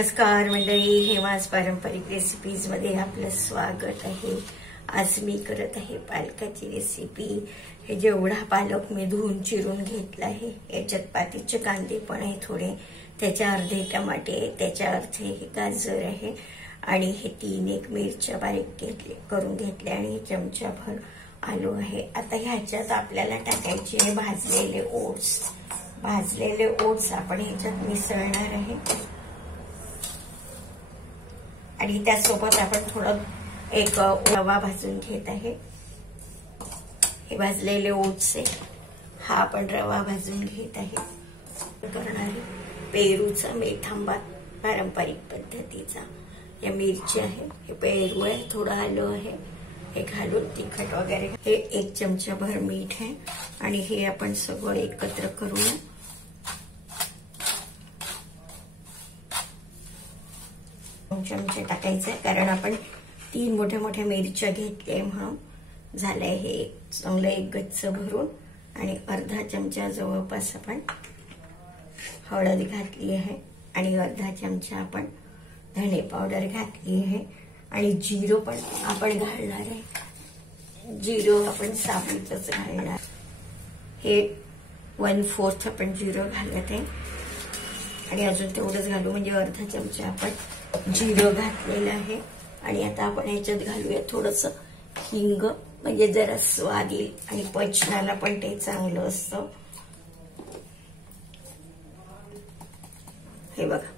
नमस्कार मंडळी, हेमाज पारंपरिक रेसिपीज मध्ये आपलं स्वागत आहे। आज मी करत आहे पालकाची रेसिपी। हे जेवढा पालक मी धुवून चिरून घेतला आहे, याच्यात पातीचे कांदे पण आहे थोडे, त्याच्या अर्धे टमाटे, त्याच्या अर्धे गाजर आहे आणि हे 3 मिरच्या बारीक करून घेतल्या आणि चमचाभर आलू आहे। आता ह्याच्यात आपल्याला टाकायचे आहे भाजलेले ओट्स। भाजलेले ओट्स आपण ह्याच्यात मिसळणार आहे आणि त्यासोबत आपण थोडं एक रवा भाजून घेत आहे। हे भाजलेले ओट्स आहे, हा आपण रवा भाजून घेत आहे। करणारी पेरूचा मेथांबा पारंपरिक पद्धतीचा। या मिरची आहे, हे पेरू आहे, थोडं आलं आहे, हे घालून तिखट वगैरे, हे 1 चमचाभर मीठ आहे आणि हे आपण सगळं एकत्र करूया। चमचे टाकायचे कारण आपण 3 मोठ्या मिरच्या घेतल्या म्हणून झालंय हे चांगलं एक गच्च भरून। आणि अर्धा चमचा जवळपास आपण हळद घातली आहे आणि अर्धा चमचा आपण धणे पावडर घातली आहे आणि जिरं पण आपण घालणार आहे। जिरं आपण साबुतच घालणार, हे 1/4 आपण जिरं घालत आहे आणि अजून तेवढंच घालू, म्हणजे अर्धा चमचा आपण जिरं घातलेलं आहे। आणि आता आपण याच्यात घालूया थोडंसं हिंग, म्हणजे जरा स्वाद येईल आणि पचनाला पण ते चांगलं असतं। हे बघा,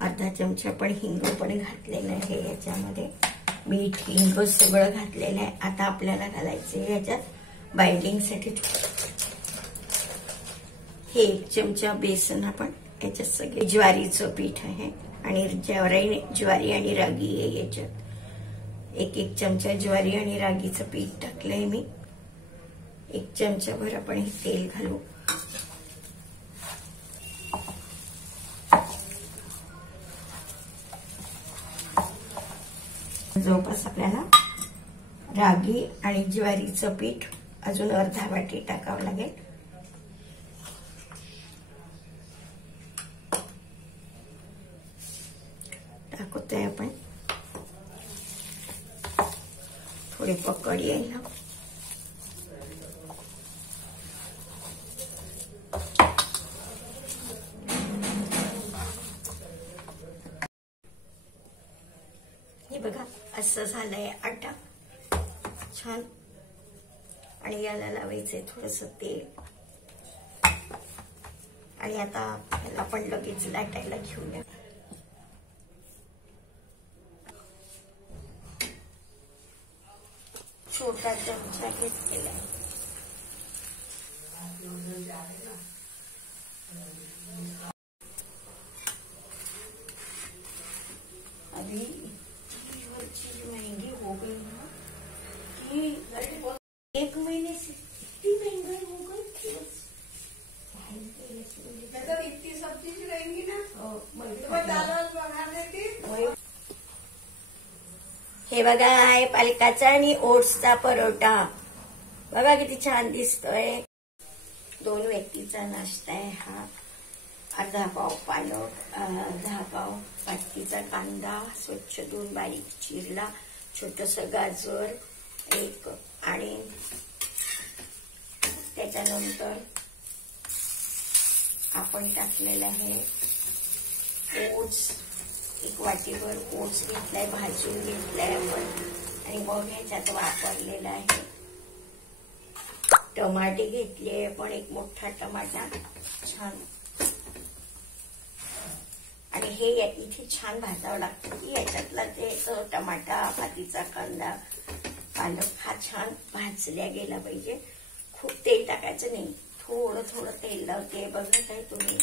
अर्धा चमचा पण हिंग पण घातलेलं आहे याच्यामध्ये, मीठ हिंग सगळं घातलेलं आहे। आता आपल्याला घालायचं याच्यात बाइंडिंगसाठी हे 1 चमचा बेसन आपण याच्यात सगळे ज्वारीचं पीठ आहे आणि ज्वारी आणि रागी आहे याच्यात। 1 चमचा ज्वारी आणि रागीचं पीठ टाकलंय मी। 1 चमचाभर आपण हे तेल घालू। जवळपास आपल्याला रागी आणि ज्वारीचं पीठ अजून अर्धा वाटी टाकावं लागेल। टाकतोय आपण, थोडी पकड येईल ना। हे बघा, असं झालंय आटा छान। आणि याला लावायचंय थोडंसं तेल आणि आता याला आपण लगेच लाटायला घेऊया। छोटा चमचा घेतलेला आहे। अभी हर चीज महंगी हो गई है कि 1 महीने से इतनी महंगाई हो गई थी। इतनी सब चीज रहेंगी ना, दाल बनाने की। हे बघा, आहे पालकाचा आणि ओट्सचा परोठा। बघा किती छान दिसतोय। 2 व्यक्तीचा नाश्ता आहे हा। अर्धा पाव पालक, अर्धा पाव पातीचा कांदा स्वच्छ धुवून बारीक चिरला, छोटंसं गाजर 1 आणि त्याच्यानंतर आपण टाकलेलं आहे ओट्स। 1 वाटीभर ओट्स घेतलाय, भाजून घेतलाय आपण आणि मग ह्याच्यात वापरलेला आहे। टमाटे घेतले आपण, 1 मोठा टमाटा छान। आणि हे इथे छान भाजावं लागतं की याच्यातला ते टमाटा, पातीचा कांदा, पालक हा छान भाजल्या गेला पाहिजे। खूप तेल टाकायचं नाही, थोडं थोडं तेल लावते, बघत आहे तुम्ही।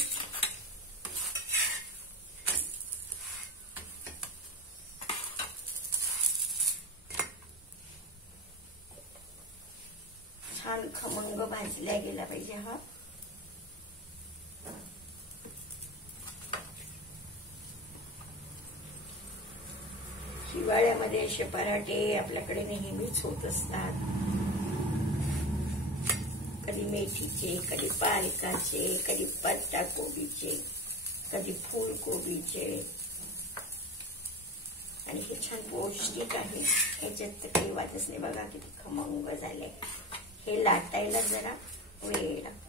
छान खमंग भाजल्या गेला पाहिजे हा। हिवाळ्यामध्ये असे पराठे आपल्याकडे नेहमीच होत असतात। कधी मेथीचे, कधी पालकाचे, कधी पत्ता कोबीचे, कधी फुलकोबीचे, आणि हे छान पौष्टिक आहे. याच्यात तर काही वाटच नाही. बघा किती खमंग झाले. हे लाटायला जरा वेळ लागतो.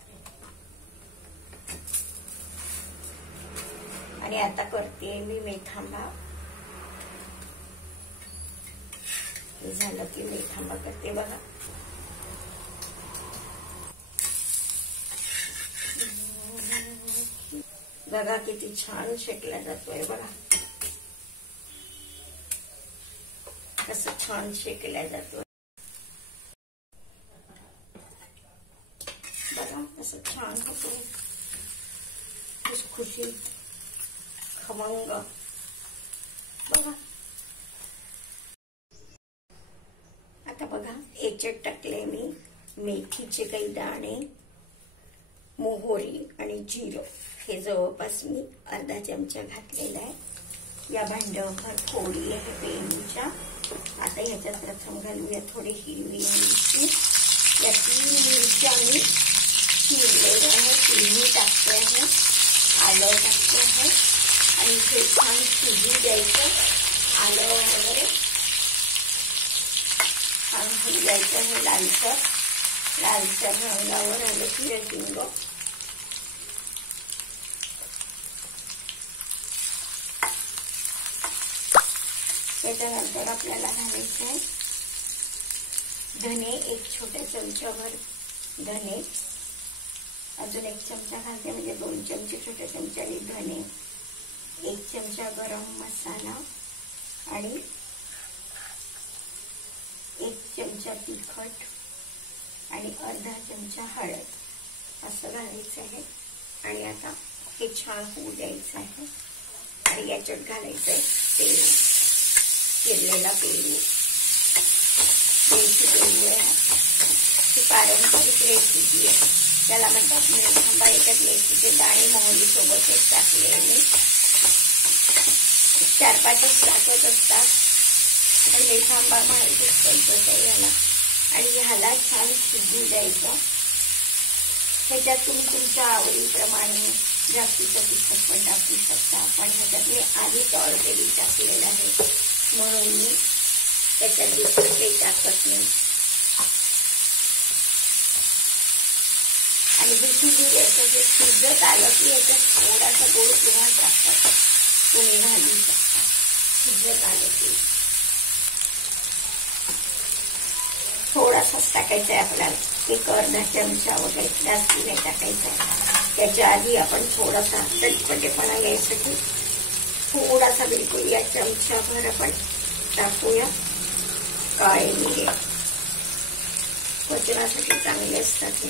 आणि आता करते मी मेथांबा. हे झालं की मेथांबा करते. बघा बघा किती छान शेकला जातोय. बघा कसं छान शेकला जातोय. बघा कसं छान होतोय, खुशखुशीत खमंग. बघा आता बघा याच्यात टाकले मी मेथीचे काही दाणे, मोहरी आणि जिरं. हे जवळपास मी अर्धा चमचा घातलेला आहे. या भांड्यावर थोडी आहे पेरूच्या. आता ह्याच्यात प्रथम घालूया थोडी हिरवी मिरची. या 3 मिरच्या मी चिरलेल्या आहे, तिन्ही टाकते आहे. आलं टाकते आहे आणि हे छान शिजू द्यायचं. आलं वगैरे छान होऊ द्यायचं आहे. लालसर रंगावर आलं की हिंग. त्याच्यानंतर आपल्याला घालायचं आहे धने. 1 छोट्या चमच्याभर धने. अजून 1 चमचा घालते, म्हणजे 2 चमचे छोट्या चमच्याने धने. 1 चमचा गरम मसाला आणि 1 चमचा तिखट आणि अर्धा चमचा हळद असं घालायचं आहे. आणि आता हे छान होऊ द्यायचं आहे. आणि याच्यात घालायचं आहे पेरू, चिरलेला पेरू. देशी पेरू आहे. ही पारंपरिक रेसिपी आहे. त्याला म्हणतात मेथांबा. याच्यात मेथीचे दाणे मोहरी सोबतच टाकले मी. 4-5च टाकत असतात, पण मेथांबा माहितीच पडत आहे याला. आणि ह्याला छान शिजू द्यायचं. ह्याच्यात तुम्ही तुमच्या आवडीप्रमाणे जास्तीचं तिखट पण टाकू शकता. पण ह्याच्यात मी आधीच ऑलरेडी टाकलेलं आहे, म्हणून मी त्याच्यात दुसरं काही टाकत नाही. आणि दुसरी याचं जे शिजत आलं की याच्यात थोडासा गोड किंवा टाकतात तुम्ही घालू शकता. शिजत आलं की थोडासाच टाकायचा आहे आपल्याला. 1 अर्धा चमचा वगैरे, जास्ती नाही टाकायचा आहे. त्याच्या आधी आपण थोडासा चटपटेपणा यायसाठी थोडासा बिलकुल या चमच्याभर आपण टाकूया काळे मिरे. पचनासाठी चांगले असतात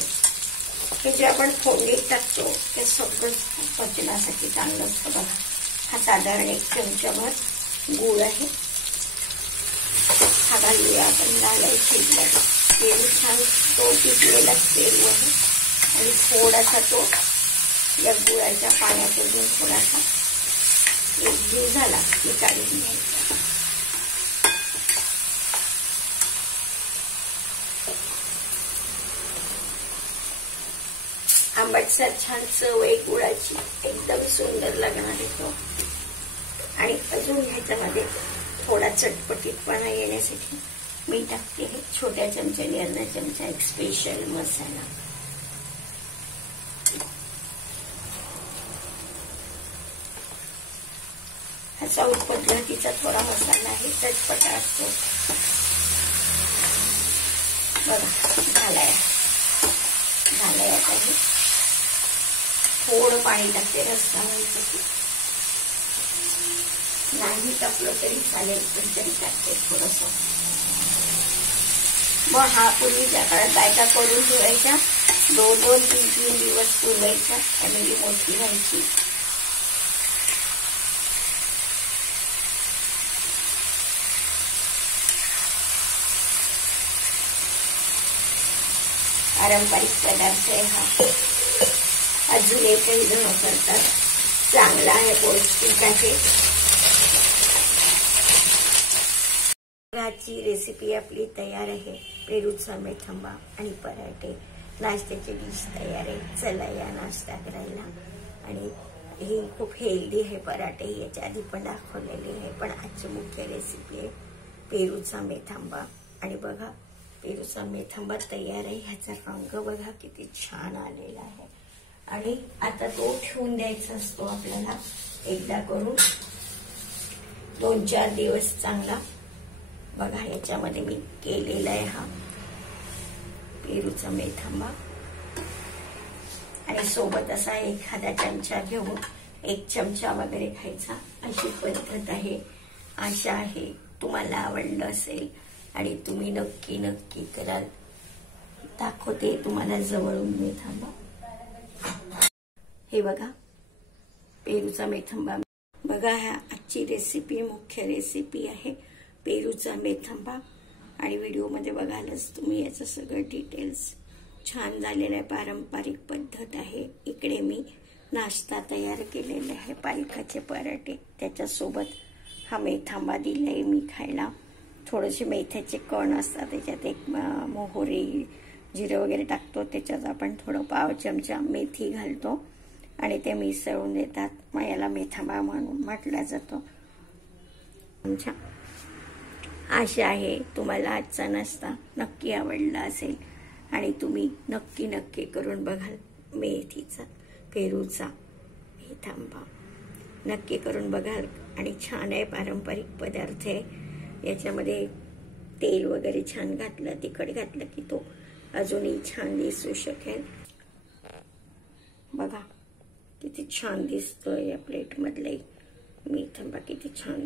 हे जे आपण फोडणीत टाकतो ते सगळं पचनासाठी चांगलं असतं. बघा हा साधारण 1 चमच्याभर गूळ आहे. हा घालूया आपण. घालायची पेरू छान तो पिकलेलाच पेरू आहे. आणि थोडासा तो या गुळाच्या पाण्यातून थोडासा एकजीव झाला की काढून घ्यायचा. आंबटसर छान चव आहे गुळाची, एकदम सुंदर लागणार आहे तो. आणि अजून ह्याच्यामध्ये थोडा चटपटीतपणा येण्यासाठी मी टाकते हे छोट्या चमच्याने अर्धा चमचा एक स्पेशल मसाला. हा साऊथ पद्धतीचा थोडा मसाला आहे, चटपटा असतो. बघा घालाय आता हे थोडं पाणी टाकते रस्सा व्हायसाठी. नाही टाकलं तरी चालेल, पण तरी टाकते थोडस. मग हा पूर्वी त्या काळात बायका करून ठेवायच्या, 2-3 दिवस पुरवायच्या. फॅमिली मोठी व्हायची. पारंपरिक पदार्थ आहे हा. अजून एकही जण करतात, चांगला आहे, पौष्टिक आहे. आजची रेसिपी आपली तयार आहे. पेरूचा मेथांबा आणि पराठे, नाश्त्याची डिश तयार आहे. चला या नाश्ता करायला. आणि ही खूप हेल्दी आहे पराठे, याच्या आधी पण दाखवलेले आहे, पण आजची मुख्य रेसिपी आहे पेरूचा मेथांबा. आणि बघा पेरूचा मेथांबा तयार आहे. ह्याचा रंग बघा किती छान आलेला आहे. आणि आता तो ठेवून द्यायचा असतो आपल्याला एकदा करून 2-4 दिवस चांगला. बघा याच्यामध्ये मी केलेला आहे हा पेरूचा मेथांबा. आणि सोबत असा एखादा चमचा घेऊन 1 चमचा वगैरे खायचा, अशी पद्धत आहे. आशा आहे तुम्हाला आवडलं असेल आणि तुम्ही नक्की नक्की कराल. दाखवते तुम्हाला जवळून मेथांबा. हे बघा पेरूचा मेथांबा. बघा ह्या आजची रेसिपी मुख्य रेसिपी आहे पेरूचा मेथांबा. आणि व्हिडिओमध्ये बघालच तुम्ही याचं सगळं डिटेल्स. छान झालेलं आहे, पारंपरिक पद्धत आहे. इकडे मी नाश्ता तयार केलेला आहे, पालकाचे पराठे, त्याच्यासोबत हा मेथांबा दिलाय मी खायला. थोडेसे मेथ्याचे कण असतात त्याच्यात, एक मोहरी जिरे वगैरे टाकतो, त्याच्यात आपण थोडं 1/2 चमचा मेथी घालतो आणि ते मिसळून देतात. मग याला मेथांबा म्हणून म्हटला जातो. आशा आहे तुम्हाला आजचा नाश्ता नक्की आवडला असेल आणि तुम्ही नक्की नक्की करून बघाल. मेथीचा पेरूचा मेथांबा नक्की करून बघाल. आणि छान आहे, पारंपरिक पदार्थ आहे. याच्यामध्ये तेल वगैरे छान घातलं, तिखट घातलं की तो अजूनही छान दिसू शकेल. बघा किती छान दिसतोय या प्लेट मधले मेथांबा, किती छान.